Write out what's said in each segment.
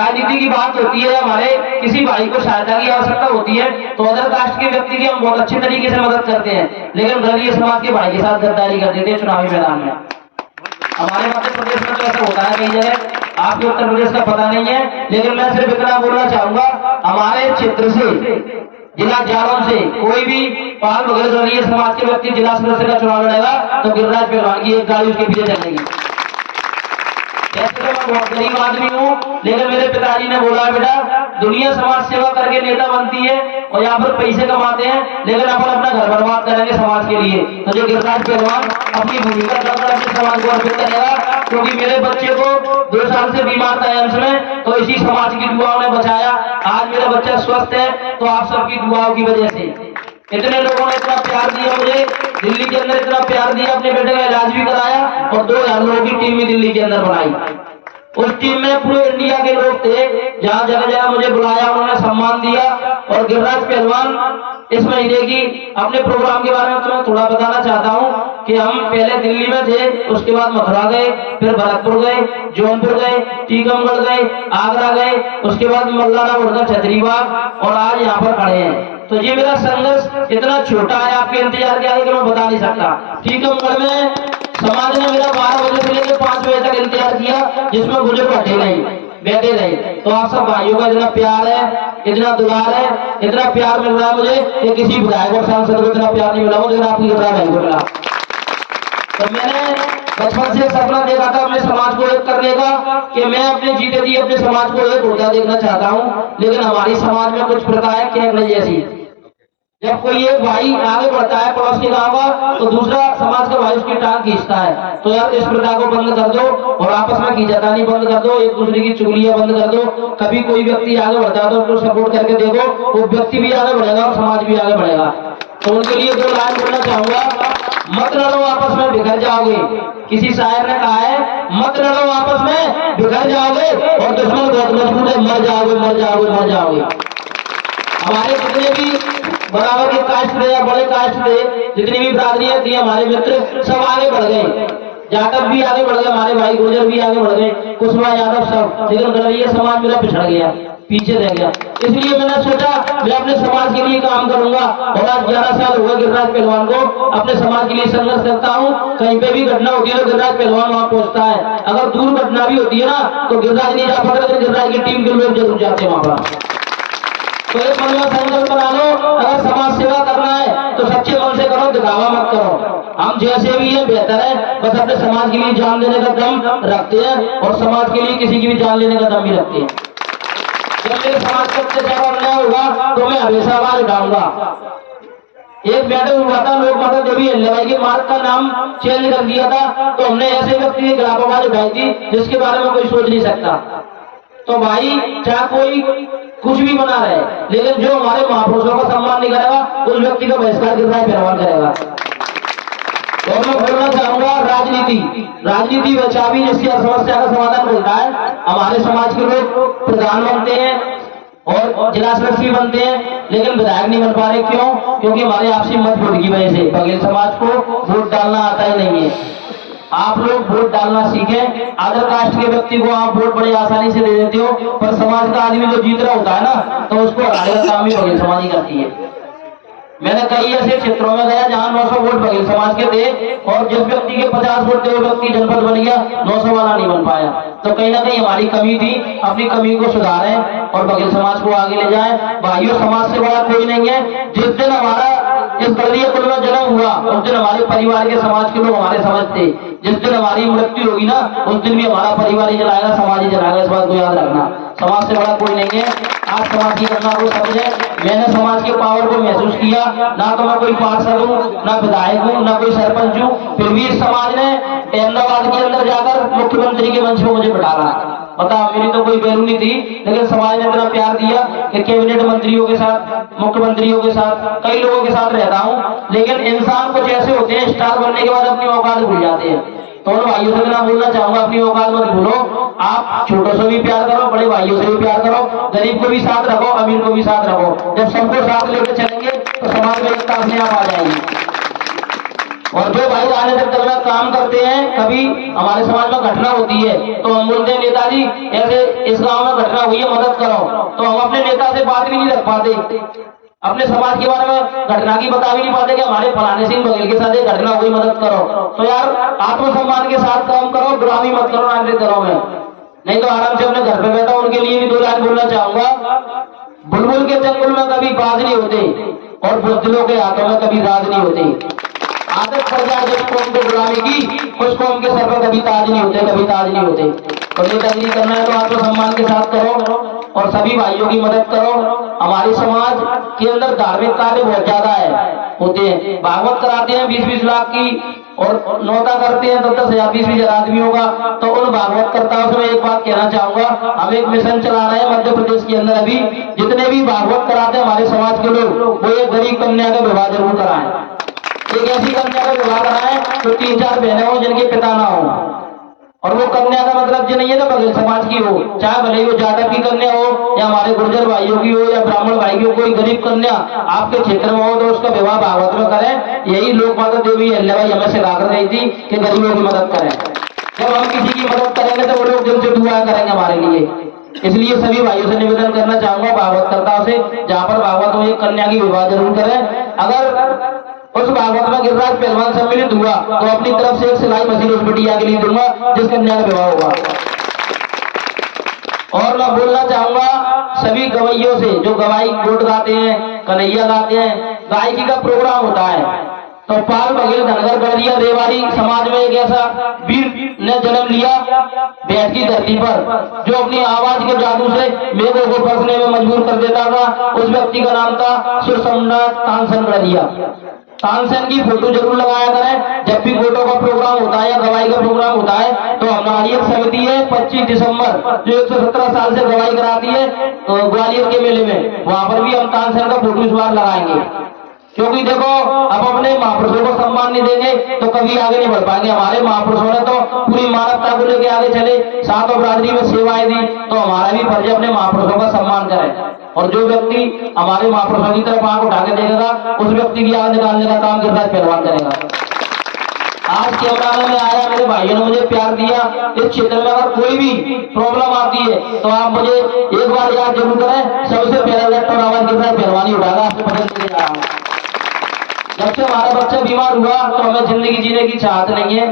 राजनीति की बात होती है, हमारे किसी भाई को सहायता की आवश्यकता होती है तो अदर कास्ट के व्यक्ति की हम बहुत अच्छे तरीके से मदद करते हैं, लेकिन दलित समाज के भाई के साथ गद्दारी कर देते हैं चुनावी मैदान में। हमारे मध्य प्रदेश में तो ऐसा होता है कई जगह, आपके उत्तर प्रदेश का पता नहीं है, लेकिन मैं सिर्फ इतना बोलना चाहूंगा, हमारे क्षेत्र से, जिला जालौन से कोई भी पाल वगैरह दलित समाज के व्यक्ति जिला सदस्य का चुनाव लड़ेगा तो गिरिराज पहलवान की एक गाड़ी उसके पीछे चलेगी। वैसे तो मैं बहुत गरीब आदमी हूँ, लेकिन मेरे पिताजी ने बोला बेटा दुनिया समाज सेवा करके नेता बनती है और यहाँ पर पैसे कमाते हैं, लेकिन अपन अपना घर बर्बाद करेंगे समाज के लिए, तो जो गिरिराज पहलवान अपनी भूमिका कर अपने समाज को अर्पित करेगा, क्योंकि मेरे बच्चे को 2 साल से बीमार था एम्स में, तो इसी समाज की दुआओं ने बचाया। आज मेरा बच्चा स्वस्थ है तो आप सबकी दुआओं की वजह से। इतने लोगों ने इतना प्यार दिया मुझे, दिल्ली के अंदर इतना प्यार दिया, अपने बेटे का इलाज भी कराया और 2000 लोगों की टीम भी दिल्ली के अंदर बनाई। उस टीम में पूरे इंडिया के लोग थे, जहां जगह जगह मुझे बुलाया, उन्होंने सम्मान दिया। और गिरिराज पहलवान इस महीने की अपने प्रोग्राम के बारे में तो मैं थोड़ा बताना चाहता हूं कि हम पहले दिल्ली में थे, उसके बाद मथुरा गए, फिर भरतपुर गए, जौनपुर गए, टीकमगढ़ गए, आगरा गए, उसके बाद मल्लाना उड़कर छतरीबाग और आज यहाँ पर खड़े हैं। तो ये मेरा संघर्ष इतना छोटा है, आपके इंतजार क्या है कि मैं बता नहीं सकता। टीकमगढ़ में समाज ने मेरा 12 बजे से लेकर 5 बजे तक इंतजार किया, जिसमें मुझे बैठे नहीं, बैठे नहीं। तो आप सब भाइयों का इतना प्यार है, इतना दुलार है, इतना प्यार मिल रहा है मुझे कि किसी विधायक और सांसद को इतना प्यार नहीं मिला मुझे, आपकी इतना भाई को मिला। तो मैंने बचपन से सपना देखा था अपने समाज को एक करने का, कि मैं अपने जीते जी अपने समाज को एक होता देखना चाहता हूँ, लेकिन हमारी समाज में कुछ प्रथा है केवल जैसी। जब कोई एक भाई आगे बढ़ता है पड़ोस के गांव का, तो दूसरा समाज का भाई उसकी टांग खींचता है। तो यार इस प्रथा को बंद कर दो और आपस में खींचातानी बंद कर दो, एक दूसरे की चुगलियां बंद कर दो। कभी कोई व्यक्ति आगे बढ़ता है तो उसको सपोर्ट करके देखो, वो व्यक्ति भी आगे बढ़ेगा और समाज भी आगे बढ़ेगा। तो उनके लिए 2 लाइन बोलना चाहूंगा, मत लड़ो आपस में बिखर जाओगे। किसी शायर ने कहा है मत लड़ो आपस में बिखर जाओगे और दुश्मन बहुत मजबूत है, मर जाओगे मर जाओगे मर जाओगे। हमारे जितने भी बराबर के कास्ट थे या बड़े कास्ट थे, जितनी भी बिरादरियां थी, हमारे मित्र सब आगे बढ़ गए, जाटव भी आगे बढ़ गए, हमारे भाई गुर्जर भी आगे बढ़ गए, कुशवाहा यादव सब, लेकिन दलित समाज मेरा पिछड़ गया, पीछे रह गया। इसलिए मैंने सोचा मैं अपने समाज के लिए काम करूंगा और आज 11 साल हुआ गिरिराज पहलवान को अपने समाज के लिए संघर्ष करता हूँ। कहीं पे भी घटना होती है तो गिरिराज पहलवान वहां पहुंचता है, अगर दूर घटना भी होती है ना तो गिरिराज नहीं जा पाता, लेकिन गिरिराज की टीम के लोग जरूर जाते हैं वहां पर। तो एक मन में संकल्प बना लो, अगर समाज सेवा करना है तो सच्चे मन से करो, दिखावा मत करो। हम जैसे भी है बेहतर है, बस अपने समाज के लिए जान देने का दम रखते हैं और समाज के लिए किसी की भी जान लेने का दम भी रखते हैं। जब मेरे समाज का अत्याचार अन्याय होगा तो मैं हमेशा आवाज उठाऊंगा। एक मैटर हुआ था लोक माता देवी अहिल्याबाई के मार्ग का नाम चेंज कर दिया था, तो हमने ऐसे व्यक्ति के खिलाफ आवाज उठाई थी जिसके बारे में कोई सोच नहीं सकता। तो भाई चाहे कोई कुछ भी बना रहे, लेकिन जो हमारे महापुरुषों का सम्मान नहीं करेगा उस व्यक्ति का बहिष्कार गिरिराज पहलवान करेगा। और मैं बोलना चाहूंगा राजनीति वह चाबी जिससे हर समस्या का समाधान मिलता है। हमारे समाज के लोग प्रधान बनते हैं और जिला सदस्य भी बनते हैं, लेकिन विधायक नहीं बन पा रहे। क्यों? क्योंकि हमारे आपसी मतभेद की वजह से बघेल समाज को वोट डालना आता ही नहीं है। आप लोग वोट डालना सीखें। अदर कास्ट के व्यक्ति को आप वोट बड़े आसानी से दे देते हो, पर समाज का आदमी जो जीत रहा होता है ना, तो उसको हराने का काम भी बघेल समाज ही करती है। मैंने कई ऐसे क्षेत्रों में गया जहां 900 वोट बघेल समाज के थे और जिस व्यक्ति के 50 वोट थे वो व्यक्ति जनपद बन गया, 900 वाला नहीं बन पाया। तो कहीं ना कहीं हमारी कमी थी, अपनी कमी को सुधारें और बघेल समाज को आगे ले जाएं। भाइयों, समाज से बड़ा कोई नहीं है। जिस दिन हमारा इस दलित कुल में जन्म हुआ उस दिन हमारे परिवार के समाज के लोग हमारे समझते, जिस दिन हमारी मृत्यु होगी ना उस दिन भी हमारा परिवार ही जलाएगा, समाज ही जलाएगा। इस बात को याद रखना, समाज से बड़ा कोई नहीं है। आज समाज की घटना को समझे। मैंने समाज के पावर को महसूस किया, ना तो मैं कोई पार्षद हूँ, ना विधायक हूँ, ना कोई सरपंच हूँ, फिर भी इस समाज ने अहमदाबाद के अंदर जाकर मुख्यमंत्री के मंच पर मुझे बिठाना। पता मेरी तो कोई बैरूनी थी, लेकिन समाज ने इतना प्यार दिया कि कैबिनेट मंत्रियों के साथ, मुख्यमंत्रियों के साथ, कई लोगों के साथ रहता हूँ। लेकिन इंसान कुछ ऐसे होते हैं स्टार बनने के बाद अपनी औकात भूल जाते हैं। तो उन भाइयों से मैं बोलना चाहूंगा, अपनी औकात मत भूलो। आप छोटों से भी प्यार करो, बड़े भाइयों से भी प्यार करो, गरीब को भी साथ रखो, अमीर को भी साथ रखो। जब सबको साथ लेकर चलेंगे तो समाज में एकता अपने आप आ जाएगी। और जो भाई राजनीतिक दल में काम करते हैं, कभी हमारे समाज में घटना होती है तो हम बोलते हैं नेताजी ऐसे इस गांव में घटना हुई है, मदद करो। तो हम अपने नेता से बात भी नहीं रख पाते, अपने समाज के बारे में घटना की बता भी नहीं पाते कि हमारे फलाने सिंह बघेल के साथ एक घटना हुई, मदद करो। तो यार आत्मसम्मान के साथ काम करो, गुलामी मत करो राजनीतिक दलों में। नहीं तो आराम से अपने घर पे बैठा। उनके लिए भी दो लाइन बोलना चाहूंगा, बुलबुल के जंगल में कभी बाज नहीं होते और बुजदिलों के हाथों में कभी राज नहीं होते। आदत पड़ जाए जिस कौम को गुलामी की, उस कौम के सर पर कभी ताज नहीं होते, कभी ताज नहीं होते। तो नेतागिरी करना है तो आत्मसम्मान के साथ करो और सभी भाइयों की मदद करो। हमारे समाज के अंदर धार्मिक कार्य बहुत ज्यादा होते हैं। भागवत कराते हैं 20-20 लाख की और नौता करते हैं 10-10,000 20-20 आदमियों का। तो उन भागवत कर्ताओं से मैं एक बात कहना चाहूंगा, हम एक मिशन चला रहे हैं मध्य प्रदेश के अंदर। अभी जितने भी भागवत कराते हैं हमारे समाज के लोग, वो एक गरीब कन्या का विवाह जरूर कराएं। एक ऐसी कन्या का विवाह कराएं तो 3-4 बहनें हो जिनके पिता ना हो। और वो कन्या का मतलब ये नहीं है ना बघेल समाज की हो, चाहे भले वो जाटव की कन्या हो या हमारे गुर्जर भाइयों की हो या ब्राह्मण भाई की हो, कोई गरीब कन्या आपके क्षेत्र में हो तो उसका विवाह भागवत में करें। यही लोक माता देवी अहिल्याबाई हमें सिखा कर गई थी कि गरीबों की मदद करें। जब हम किसी की मदद करेंगे तो वो लोग दिल से दुआ करेंगे हमारे लिए। इसलिए सभी भाइयों से निवेदन करना चाहूंगा, भागवत कर्ताओं से, जहाँ पर भागवत हो एक कन्या की विवाह जरूर करें। अगर उस भागवत में गिरिराज पहलवान सम्मिलित हुआ तो अपनी तरफ से एक सिलाई मशीन उस बिटिया के लिए दूंगा जिस कन्या का विवाह होगा। और मैं बोलना चाहूंगा सभी गवैयों से जो गवाई गोट गाते हैं, कन्हैया गाते हैं, गायकी का प्रोग्राम होता है तो पाल बघेल धनगर गढ़िया रेवाड़ी समाज में एक ऐसा वीर ने जन्म लिया बैठ की धरती पर, जो अपनी आवाज के जादू से मेघों को बरसने में मजबूर कर देता था। उस व्यक्ति का नाम था सुरसम्राट तानसेन गढ़िया। तानसेन की फोटो जरूर लगाया करें जब भी गोटों का प्रोग्राम होता है या गवाई का प्रोग्राम होता है। तो हमारी एक समिति है 25 दिसंबर जो 117 साल से गवाई कराती है तो ग्वालियर के मेले में, वहां पर भी हम तानसेन का फोटो इस बार लगाएंगे। क्योंकि देखो अब अपने महापुरुषों को सम्मान नहीं देंगे तो कभी आगे नहीं बढ़ पाएंगे। हमारे महापुरुषों ने तो पूरी मानवता को लेकर आगे चले, सातों बिरादरी में सेवाएं दी, तो हमारा भी फर्ज है अपने महापुरुषों का सम्मान करें। और जो व्यक्ति हमारे महापुरुषों की तरफ आंख उठा के देखेगा उस व्यक्ति की आग निकालने का काम गिरिराज पहलवान करेगा। आज कैमरा में आया, मेरे भाइयों ने मुझे प्यार दिया। इस क्षेत्र में अगर कोई भी प्रॉब्लम आती है तो आप मुझे एक बार याद जरूर करें। सबसे पहला लेटर आवाज गिरिराज पहलवान उठाएगा, आपसे पसंद नहीं आ रहा। जब से हमारा बच्चा बीमार हुआ तो हमें जिंदगी जीने की चाहत नहीं है।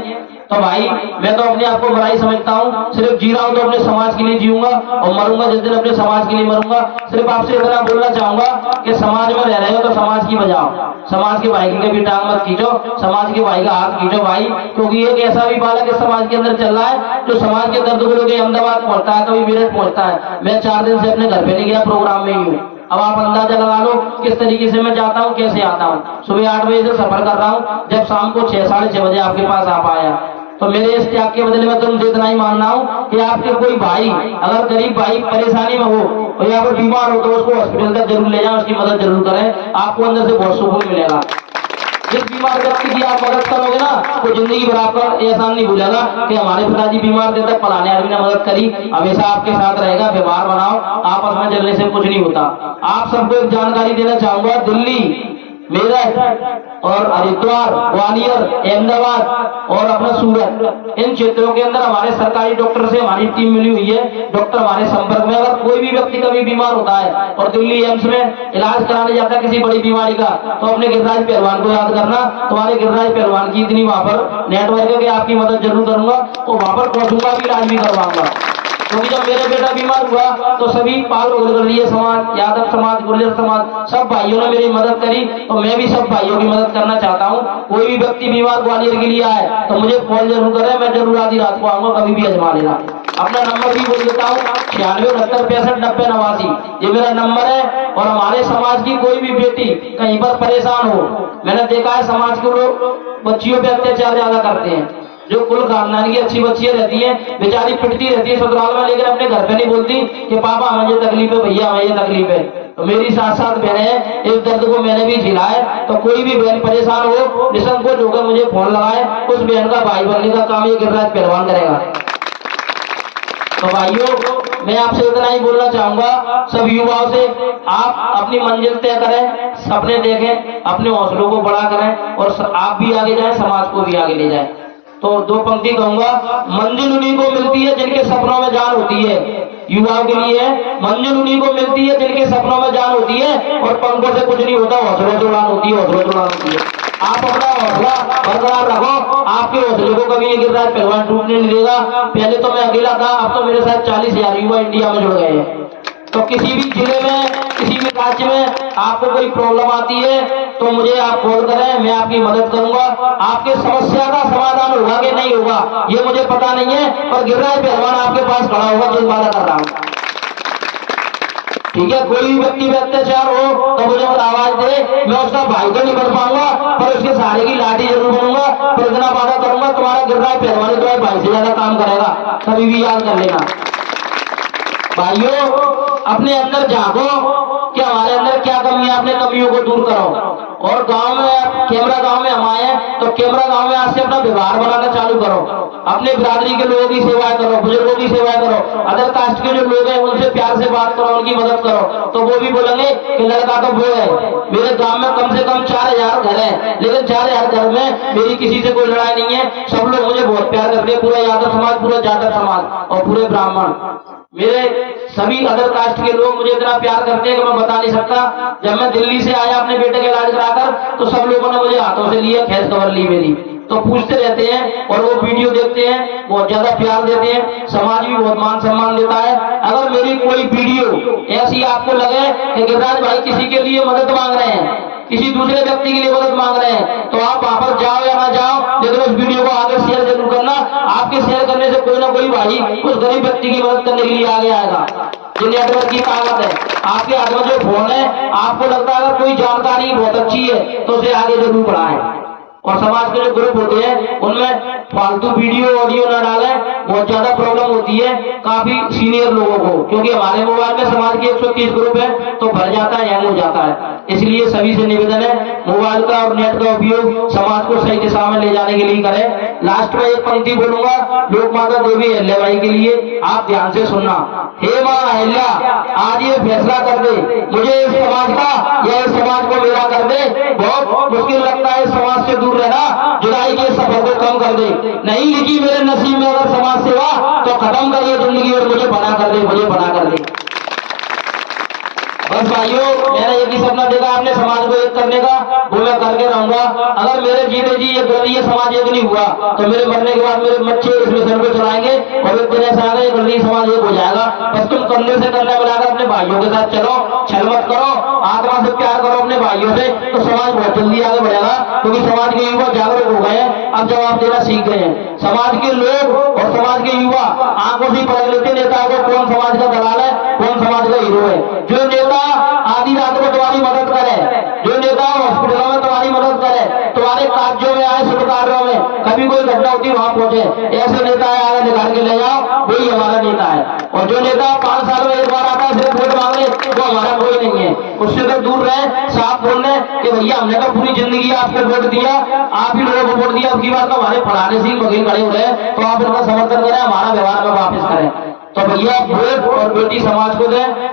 तो भाई मैं तो अपने आप को बुराई समझता हूँ, सिर्फ जी रहा हूँ तो अपने समाज के लिए जीऊंगा और मरूंगा जिस दिन अपने समाज के लिए मरूंगा। सिर्फ आपसे इतना बोलना चाहूंगा कि समाज में रह रहे हो तो समाज की बजाओ, समाज के भाई की भी टांग मत खींचो, समाज के भाई का हाथ खींचो भाई। क्योंकि एक ऐसा भी बालक इस समाज के अंदर चल रहा है जो समाज के दर्द को लेकर अहमदाबाद पहुंचता है, कभी मेरठ पहुंचता है। मैं 4 दिन से अपने घर पे नहीं गया, प्रोग्राम में ही हूँ। अब आप अंदाजा लगा लो किस तरीके से मैं जाता हूँ, कैसे आता हूँ। सुबह 8 बजे से सफर कर रहा हूँ, जब शाम को 6-6:30 बजे आपके पास आ पाया। तो मेरे इस त्याग के बदले में तुमसे इतना ही मानना हूँ कि आपके कोई भाई अगर गरीब भाई परेशानी में हो और यहाँ पर बीमार हो तो उसको हॉस्पिटल तक जरूर ले जाए, उसकी मदद जरूर करें। आपको अंदर से बहुत सुकून मिलेगा। जिस बीमार व्यक्ति की आप मदद करोगे ना वो जिंदगी भर आपका एहसान नहीं भूलेगा कि हमारे पिताजी बीमार थे तब फलाने आदमी ने मदद करी। हमेशा आपके साथ रहेगा। व्यवहार बनाओ, आपस में जलने से कुछ नहीं होता। आप सबको एक जानकारी देना चाहूंगा, दिल्ली, मेरठ और हरिद्वार, ग्वालियर, अहमदाबाद और अपना सूरत, इन क्षेत्रों के अंदर हमारे सरकारी डॉक्टर से हमारी टीम मिली हुई है। डॉक्टर हमारे संपर्क में, अगर कोई भी व्यक्ति कभी बीमार होता है और दिल्ली एम्स में इलाज कराने जाता है किसी बड़ी बीमारी का, तो अपने गिरिराज पहलवान को याद करना। तुम्हारे गिरिराज पहलवान की इतनी वहां पर नेटवर्क है कि आपकी मदद जरूर करूंगा और वहां पर पहुंचूंगा भी, इलाज भी करवाऊंगा। क्योंकि जब मेरा बेटा बीमार हुआ तो सभी पाल गढ़िया समाज, यादव समाज, गुर्जर समाज, सब भाइयों ने मेरी मदद करी। तो मैं भी सब भाइयों की मदद करना चाहता हूँ। कोई भी व्यक्ति बीमार ग्वालियर के लिए आए तो मुझे कॉल जरूर करे, मैं जरूर आधी रात को आऊंगा, कभी भी अजमा लेना। अपना नंबर भी बोल देता हूँ, 9669659089। ये मेरा नंबर है। और हमारे समाज की कोई भी बेटी कहीं पर परेशान हो, मैंने देखा है समाज के लोग बच्चियों पे अत्याचार ज्यादा करते हैं। जो कुल खानदान की अच्छी बच्चियां रहती हैं बेचारी पिटती रहती है ससुराल में, लेकिन अपने घर पे नहीं बोलती कि पापा हमें ये तकलीफ है, भैया हमें ये तकलीफ है। तो मेरी 7-7 बहनें हैं, इस दर्द को मैंने भी झेला है। तो कोई भी बहन परेशान हो निसंकोच होकर मुझे फोन लगाए, उस बहन का भाई बनने का काम ये गिरिराज पहलवान करेगा। तो भाइयों मैं आपसे इतना ही बोलना चाहूंगा सब युवाओं से, आप अपनी मंजिल तय करें, सपने देखें, अपने हौसलों को बड़ा करें और आप भी आगे जाएं, समाज को भी आगे ले जाएं। तो दो पंक्ति कहूंगा, मंजिल उन्हीं को मिलती है जिनके सपनों में जान होती है। युवाओं के लिए मंजिल उन्हीं को मिलती है जिनके सपनों में जान होती है और पंखों से कुछ नहीं होता, हौसलों से उड़ान होती है, हौसलों से उड़ान होती है। आप अपना हौसला बरकरार रखो, आपके हौसले को कभी नहीं गिरता है, पहलवान टूटने नहीं देगा। पहले तो मैं अकेला था, अब तो मेरे साथ 40,000 युवा इंडिया में जुड़ गए हैं। तो किसी भी जिले में, किसी भी राज्य में आपको कोई प्रॉब्लम आती है तो मुझे आप कॉल करें, मैं आपकी मदद करूंगा। आपके समस्या का समाधान होगा कि नहीं होगा ये मुझे पता नहीं है, पर गिरिराज पहलवान आपके पास खड़ा होगा, जिस वादा कर रहा हूँ। ठीक है, कोई भी व्यक्ति में अत्याचार हो तो मुझे आवाज दे, मैं उसका भाई तो नहीं बन पाऊंगा पर उसके सहारे की लाठी जरूर बनूंगा। पर इतना वादा करूंगा, तुम्हारा गिरिराज पहलवान तुम्हारे भाई से ज्यादा काम करेगा, कभी भी याद कर लेना। भाइयों अपने अंदर झांको कि हमारे अंदर क्या कमी है, अपने कमियों को दूर करो। और गांव में कैमरा गांव में हम आए हैं तो कैमरा गांव में आज से अपना व्यवहार बनाना चालू करो, अपने बिरादरी के लोगों की सेवा करो, बुजुर्गों की सेवा करो, अदर कास्ट के जो लोग हैं उनसे प्यार से बात करो, उनकी मदद करो, तो वो भी बोलेंगे कि लड़का तो वो है। मेरे गांव में कम से कम 4,000 घर है, लेकिन 4,000 घर में मेरी किसी से कोई लड़ाई नहीं है, सब लोग मुझे बहुत प्यार करते हैं, पूरा यादव समाज, पूरा जाटव समाज और पूरे ब्राह्मण, मेरे सभी अदर कास्ट के लोग मुझे इतना प्यार करते हैं कि मैं बता नहीं सकता। जब मैं दिल्ली से आया अपने बेटे का इलाज कराकर तो सब लोगों ने मुझे हाथों से लिया, खैस खबर ली मेरी, तो पूछते रहते हैं और वो वीडियो देखते हैं, बहुत ज्यादा प्यार देते हैं, समाज भी बहुत मान सम्मान देता है। अगर मेरी कोई वीडियो ऐसी आपको लगे कि गिरिराज भाई किसी के लिए मदद मांग रहे हैं, किसी दूसरे व्यक्ति के लिए मदद मांग रहे हैं, तो आप वहां पर जाओ या ना जाओ, लेकिन उस वीडियो को आगे शेयर जरूर करना। आपके शेयर करने से कोई ना कोई भाई उस गरीब व्यक्ति की मदद करने के लिए आगे आएगा। ये नेटवर्क की ताकत है, आपके हाथ में जो फोन है, आपको लगता है अगर कोई जानकारी बहुत अच्छी है तो उसे आगे जरूर बढ़ाएं। और समाज के जो ग्रुप होते हैं उनमें फालतू वीडियो ऑडियो न डालें, बहुत ज्यादा प्रॉब्लम होती है काफी सीनियर लोगों को, क्योंकि हमारे मोबाइल में समाज के 130 ग्रुप है तो भर जाता है, हैंग हो जाता है। इसलिए सभी से निवेदन है मोबाइल का और नेट का उपयोग समाज को सही दिशा में ले जाने के लिए करें। लास्ट में एक पंक्ति बोलूंगा लोक माता देवी अहिल्याबाई के लिए, आप ध्यान से सुनना। हे मां अहिल्या, आज ये फैसला कर दे, मुझे इस समाज का या इस समाज को मेरा कर दे। बहुत मुश्किल लगता है समाज से दूर रहना, जुदाई के सफर को कम कर दे। नहीं लिखी मेरे नसीब में अगर समाज सेवा तो खत्म करिए जिंदगी और मुझे बना कर दे, मुझे बना कर दे। बस भाइयों मैंने एक ही सपना देखा अपने समाज को एक करने का, वो मैं करके रहूंगा। अगर मेरे जीते जी ये गरीब समाज एक नहीं हुआ तो मेरे मरने के बाद मेरे बच्चे इस मिशन को चलाएंगे और एक दिन ऐसा आ गया गरीब समाज एक हो जाएगा। बस तुम कंधे से कंधा मिलाकर अपने भाइयों के साथ चलो, छल मत करो, आत्मा से प्यार करो अपने भाइयों से, तो समाज बहुत जल्दी आगे बढ़ेगा। क्योंकि समाज के युवा जागरूक हो गए हैं, अब जवाब देना सीख गए हैं। समाज के लोग और समाज के युवा आंखों से पढ़ लेते नेता को कौन समाज का दलाल है, कौन समाज का हीरो है। जो नेता आधी रात को तुम्हारी मदद करे, जो नेता हॉस्पिटलों में तुम्हारी मदद करे, तुम्हारे कार्यों में आए, शुभ कार्यों में कभी कोई घटना होती वहां पहुंचे, ऐसे नेता आगे निकाल के ले जाओ, वही हमारा नेता है। और जो नेता 5 साल में एक बार आता है सिर्फ वोट मांगने, वो हमारा कोई नहीं है। उससे अगर दूर रहे, साफ बोल रहे कि भैया हमने तो पूरी जिंदगी आपको वोट दिया, आप ही लोगों को वोट दिया, अब की बात तो हमारे पढ़ाने से ही वकील खड़े हो रहे हैं, तो आप इनका समर्थन करें, हमारा व्यवहार में वापस करें। तो भैया वोट और बेटी समाज को दें।